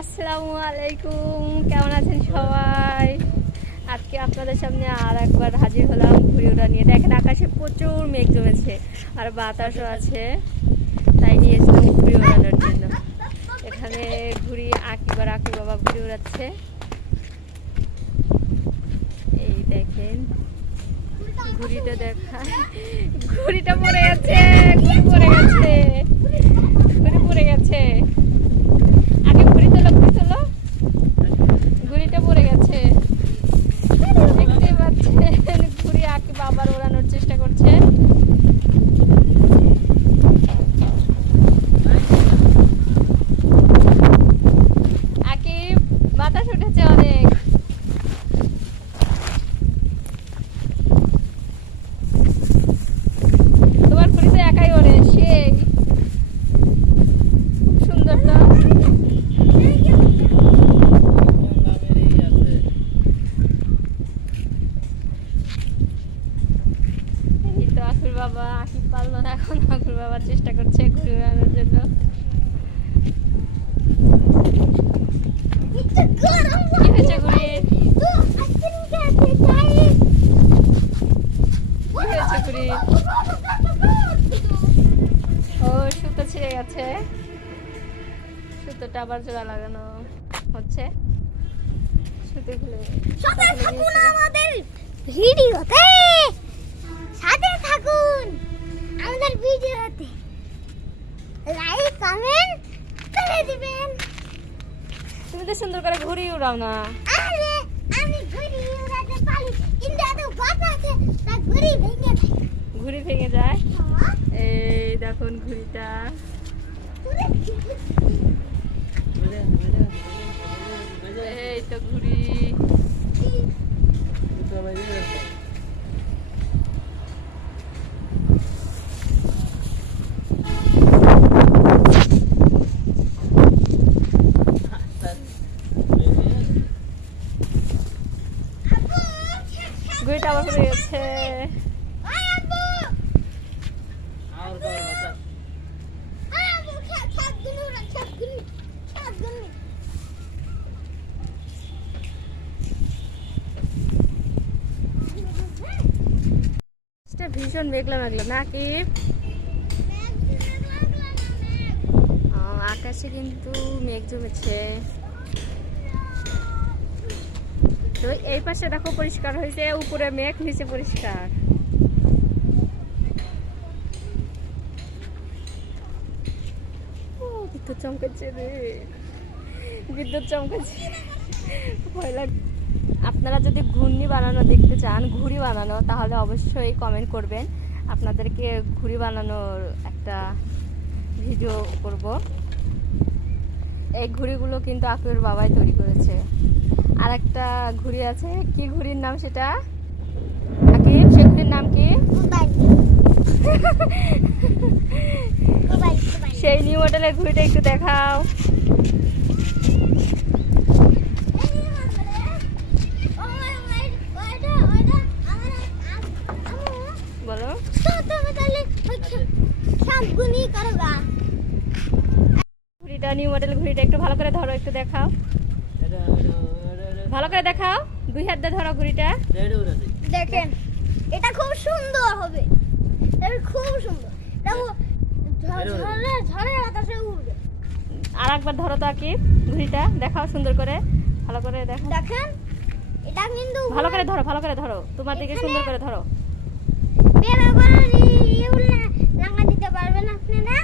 আসসালামু আলাইকুম, কেমন আছেন সবাই? আজকে আপনাদের সামনে আর একবার হাজির হলাম ঘুড়ি ওড়া নিয়ে। দেখেন আকাশে প্রচুর মেঘ জমেছে আর বাতাসও আছে, তাই নিয়ে এসেছিলাম ঘুড়ি ওড়ানোর জন্য। এখানে ঘুড়ি আঁকিবার আঁকি বাবা ঘুড়ি ওড়াচ্ছে। এই দেখেন ঘুড়িটা দেখায়, ঘুড়িটা পড়ে গেছে, ঘুড়ি পড়ে গেছে, ঘুড়ি পড়ে গেছে। আগে ঘুড়ি তোলো, ঘুড়ি তোলো, ঘুড়িটা পড়ে গেছে। দেখতে পাচ্ছেন ঘুড়ি আঁকি বাবার ওড়ানোর চেষ্টা করছে। আঁকি বাতাস উঠেছে অনেক। তোমার ঘুড়ি তো একাই ওড়ে, সেই খুব সুন্দর তো। এই তো আকুর বাবা আঁকি পারলো না, এখন আকুর বাবার চেষ্টা করছে ঘুড়ি ওড়ানোর জন্য। কি হয়েছে ঘুড়ির? কি হয়েছে ঘুড়ির? ও সুতো ছিঁড়ে গেছে, সুতোটা আবার জোড়া লাগানো হচ্ছে। সুতো খুলে আমাদের ভিডিওতে সাথে থাকুন, আমাদের ভিডিওতে লাইক কমেন্ট করে দিবেন। তুমি তো সুন্দর করে ঘুড়ি উড়াও না। আরে আমি ঘুড়ি উড়াতে পারি, কিন্তু এত বাতাসে তা ঘুড়ি ভেঙে যায়। ঘুড়ি ভেঙে যায়। এই দেখুন ঘুড়িটা। এই তো ঘুড়ি। ঘুড়িটা আবার পড়ে গেছে। ভীষণ মেঘলা মেঘলা নাকি? আকাশে কিন্তু মেঘ জমেছে। তো এই পাশে দেখো পরিষ্কার হয়েছে, উপরে মেঘ নিচে পরিষ্কার। বিদ্যুৎ চমকাচ্ছে রে, বিদ্যুৎ চমকাচ্ছে, ভয় লাগে। আপনারা যদি ঘূর্ণি বানানো দেখতে চান, ঘুড়ি বানানো, তাহলে অবশ্যই কমেন্ট করবেন। আপনাদেরকে ঘুড়ি বানানোর একটা ভিডিও করব। এই ঘুড়িগুলো কিন্তু আকুর বাবাই তৈরি করেছে। আর একটা ঘুড়ি আছে, কি ঘুড়ির নাম সেটা? আকিব, সে ঘুড়ির নাম কি? সেই নিউ মডেলের ঘুড়িটা একটু দেখাও। বলো। ঘুড়িটা নিউ মডেল ঘুড়িটা একটু ভালো করে ধরো, একটু দেখাও, ভালো করে দেখাও, দুই হাত দিয়ে ধরো ঘুড়িটা। দেখেন এটা খুব সুন্দর হবে, এটা খুব সুন্দর। দেখো ঝড়ে বাতাসে উড়বে। আর একবার ধরো তো আকিব, ঘুড়িটা দেখাও সুন্দর করে, ভালো করে দেখো। দেখেন এটা কিন্তু ভালো করে ধরো, ভালো করে ধরো, তোমার দিকে সুন্দর করে ধরো। লাঙ্গা দিতে পারবেন আপনারা।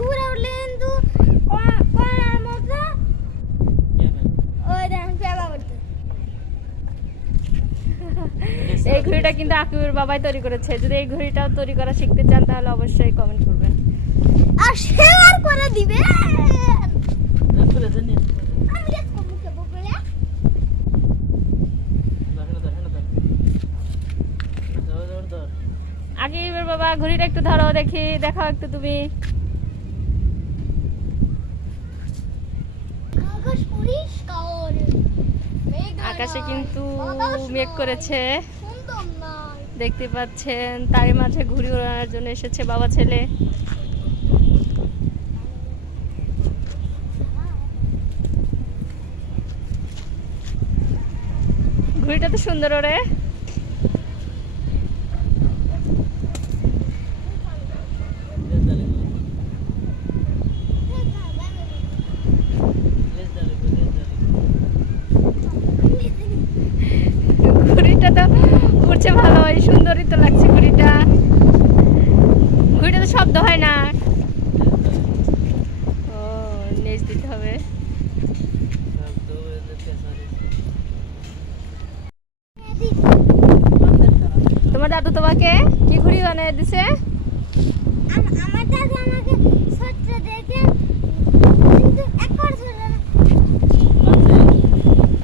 উপরে উঠলে কিন্তু করার মতো ওই দেখেন পেবা করতে। এই ঘুড়িটা কিন্তু আকিবের বাবাই তৈরি করেছে। যদি এই ঘুড়িটাও তৈরি করা শিখতে চান তাহলে অবশ্যই কমেন্ট করবেন আর শেয়ার করে দিবেন। আকিবের বাবা ঘুড়িটা একটু ধরো, দেখি, দেখাও একটু তুমি। আকাশে কিন্তু মেঘ করেছে, দেখতে পাচ্ছেন। তারই মাঝে ঘুড়ি ওড়ানোর জন্য এসেছে বাবা ছেলে। ঘুড়িটা তো সুন্দর ওরে। ঘুড়িটা তো উড়ছে ভালো, এই সুন্দরই তো লাগছে ঘুড়িটা। ঘুড়িটা তো শব্দ হয় না। ও নেজ দিতে হবে। তোমার দাদু তোমাকে কি ঘুড়ি বানিয়ে দিছে? আমার দাদু আমাকে ছোট্ট দেখে কিন্তু একবার ছোট না,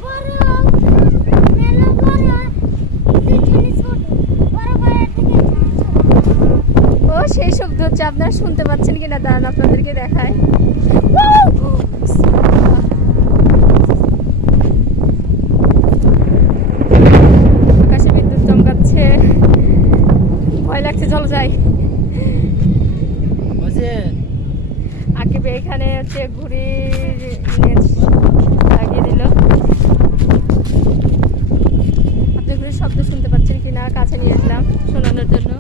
বড় মেলো বড় দুইখানি ছোট, বড় বড় থেকে ছোট। ও সেই শব্দ হচ্ছে, আপনারা শুনতে পাচ্ছেন কিনা দাঁড়ান আপনাদেরকে দেখায়। আকাশে বিদ্যুৎ চমকাচ্ছে, ভয় লাগছে, চলো যাই। আকিব এখানে হচ্ছে ঘুড়ি লাগিয়ে দিল। আপনি ঘুড়ির শব্দ শুনতে পাচ্ছেন কিনা কাছে নিয়ে আসলাম শোনানোর জন্য।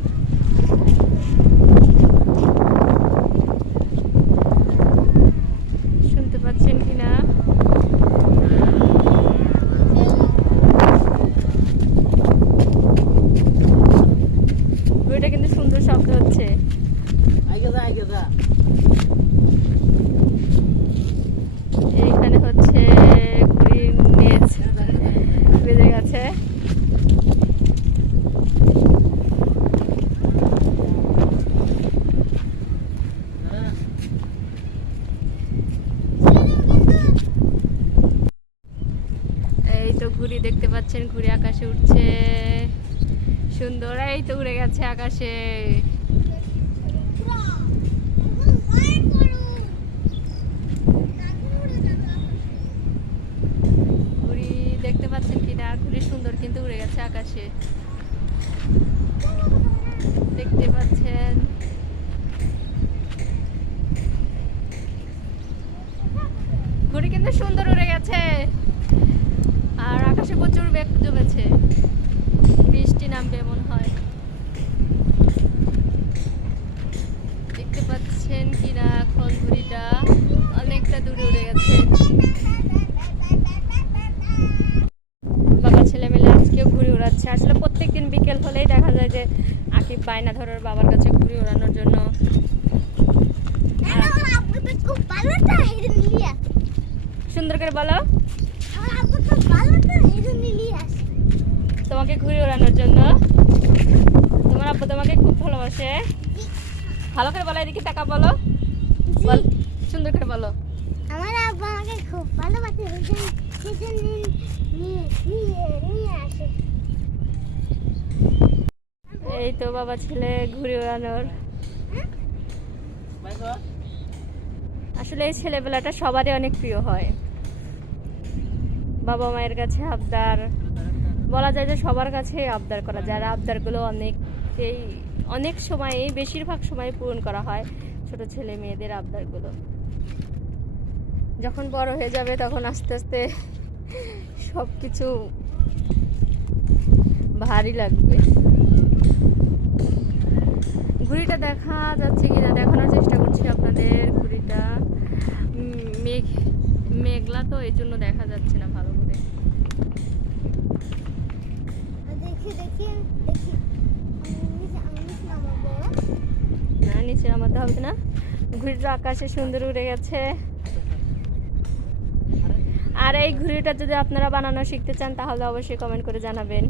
শুনতে পাচ্ছেন কিনা? ঘুড়িটা কিন্তু সুন্দর শব্দ হচ্ছে। এইখানে হচ্ছে ঘুড়ির নেজ বেজে গেছে। এই তো ঘুড়ি দেখতে পাচ্ছেন, ঘুড়ি আকাশে উঠছে সুন্দর। এই তো উড়ে গেছে আকাশে। ঘুড়ি দেখতে পাচ্ছেন কিনা? ঘুড়ি সুন্দর কিন্তু উড়ে গেছে আকাশে, দেখতে পাচ্ছেন। ঘুড়ি কিন্তু সুন্দর উড়ে গেছে আর আকাশে প্রচুর মেঘ জমেছে, বৃষ্টি নামবে মনে হয়। দেখতে পাচ্ছেন কিনা এখন ঘুড়িটা অনেকটা দূরে উড়ে গেছে। বাবা ছেলে মিলে আজকেও ঘুড়ি উড়াচ্ছে। আসলে প্রত্যেকদিন বিকেল হলেই দেখা যায় যে আকিব বায়না ধরে ওর বাবার কাছে ঘুড়ি উড়ানোর জন্য। সুন্দর করে বলো। তোমাকে ঘুড়ি ওড়ানোর জন্য। তোমার আব্বু তোমাকে খুব ভালোবাসে। ভালো করে বলো, এদিকে টাকা বলো, বল সুন্দর করে বলো। আমার আব্বা আমাকে খুব ভালোবাসে, সেজন্য নিয়ে আসে। এই তো বাবা ছেলে ঘুড়ি ওড়ানোর। আসলে এই ছেলেবেলাটা সবারই অনেক প্রিয় হয়। বাবা মায়ের কাছে আবদার বলা যায় যে সবার কাছে আবদার করা যায়, আর আবদারগুলো অনেক সময়, বেশিরভাগ সময় পূরণ করা হয় ছোট ছেলে মেয়েদের আবদারগুলো। যখন বড় হয়ে যাবে তখন আস্তে আস্তে সব কিছু ভারী লাগবে। ঘুড়িটা দেখা যাচ্ছে কিনা দেখানোর চেষ্টা করছি আপনাদের। ঘুড়িটা মেঘলা তো এই জন্য দেখা যাচ্ছে না ভালো করে। না নিচে নামাতে হবে না, ঘুড়িটা আকাশে সুন্দর উড়ে গেছে। আর এই ঘুড়িটা যদি আপনারা বানানো শিখতে চান তাহলে অবশ্যই কমেন্ট করে জানাবেন।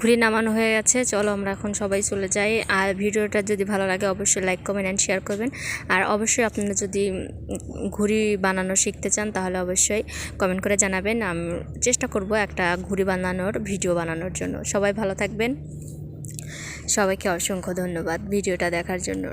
ঘুড়ি নামানো হয়ে গেছে, চলো আমরা এখন সবাই চলে যাই। আর ভিডিওটা যদি ভালো লাগে অবশ্যই লাইক কমেন্ট অ্যান্ড শেয়ার করবেন। আর অবশ্যই আপনারা যদি ঘুড়ি বানানো শিখতে চান তাহলে অবশ্যই কমেন্ট করে জানাবেন। আমি চেষ্টা করব একটা ঘুড়ি বানানোর ভিডিও বানানোর জন্য। সবাই ভালো থাকবেন। সবাইকে অসংখ্য ধন্যবাদ ভিডিওটা দেখার জন্য।